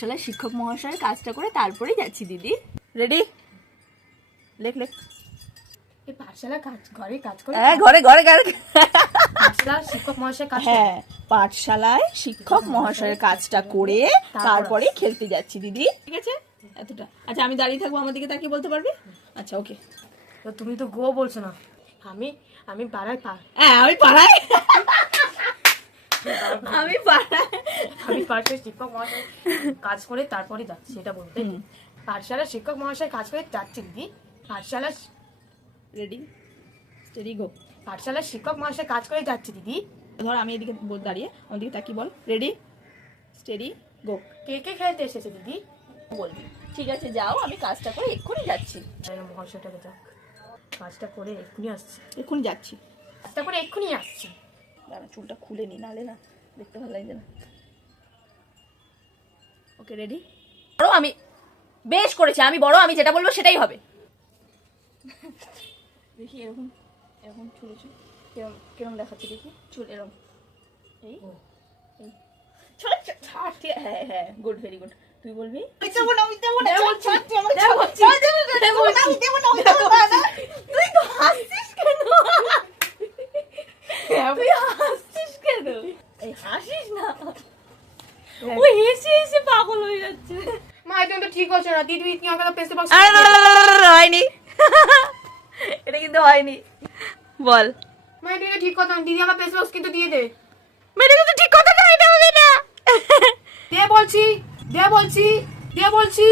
পাঠশালায় শিক্ষক মহাশয়ের কাজটা করে তারপরেই যাচ্ছি দিদি। রেডি? লেখ লেখ। এই পাঠশালা ঘরে কাজ করে, হ্যাঁ ঘরে ঘরে ঘরে। পাঠশালা শিক্ষক মহাশয় কাজ করে। হ্যাঁ পাঠশালায় শিক্ষক মহাশয়ের কাজটা করে তারপরে খেলতে যাচ্ছি দিদি। ঠিক আছে এতটা। আচ্ছা আমি দাঁড়িয়ে থাকবো, আমার দিকে তাকিয়ে বলতে পারবি? আচ্ছা ওকে। তো তুমি তো গো বলছো না। আমি পাড়ায় হ্যাঁ আমি পাড়ায় আমি পাড়ায় আমি পাঠশালায় শিক্ষক মহাশয় কাজ করে তারপরে যাচ্ছি, সেটা বলতে। পাঠশালা শিক্ষক মহাশয় কাজ করে যাচ্ছি দিদি। পাঠশালা রেডি স্টেডি গো। পাঠশালার শিক্ষক মহাশয় কাজ করে যাচ্ছি দিদি। ধর আমি এদিকে দাঁড়িয়ে আমার দিকে তাকিয়ে বল। Ready steady go. কে কে খেলতে এসেছে দিদি? বলবি ঠিক আছে যাও, আমি কাজটা করে এক্ষুনি যাচ্ছি। মহাশয়টাকে যাক, কাজটা করে এক্ষুনি আসছি, এক্ষুনি যাচ্ছি। কাজটা করে এক্ষুনি আসছি। দাঁড়া চুলটা খুলে নি, নাহলে না দেখতে ভালো লাগছে না। Okay ready? বড় আমি বেশ করেছি, আমি বড়, আমি যেটা বলবো সেটাই হবে। দেখি এরকম এরকম চুল চুল কিরম কিরম দেখাচ্ছে দেখি, চুল এরকম এই এই ছোট ছোট। হ্যাঁ হ্যাঁ গুড, ভেরি গুড। তুই বলবি? তুই তো হাসছিস কেন? তুই হাসছিস কেন? এই হাসিস না, ও হেসে হেসে পাগল হয়ে যাচ্ছে। মা তুমি তো ঠিক হচ্ছে না দিদি, তুমি আমাকে পেস্ট বক্স হয়নি, এটা কিন্তু হয়নি। বল মা তুমি তো ঠিক কথা, দিদি আমার পেস্ট বক্স কিন্তু দিয়ে দে। মেয়েটা কিন্তু ঠিক কথা না, এটা হবে না। দে বলছি, দে বলছি, দে বলছি।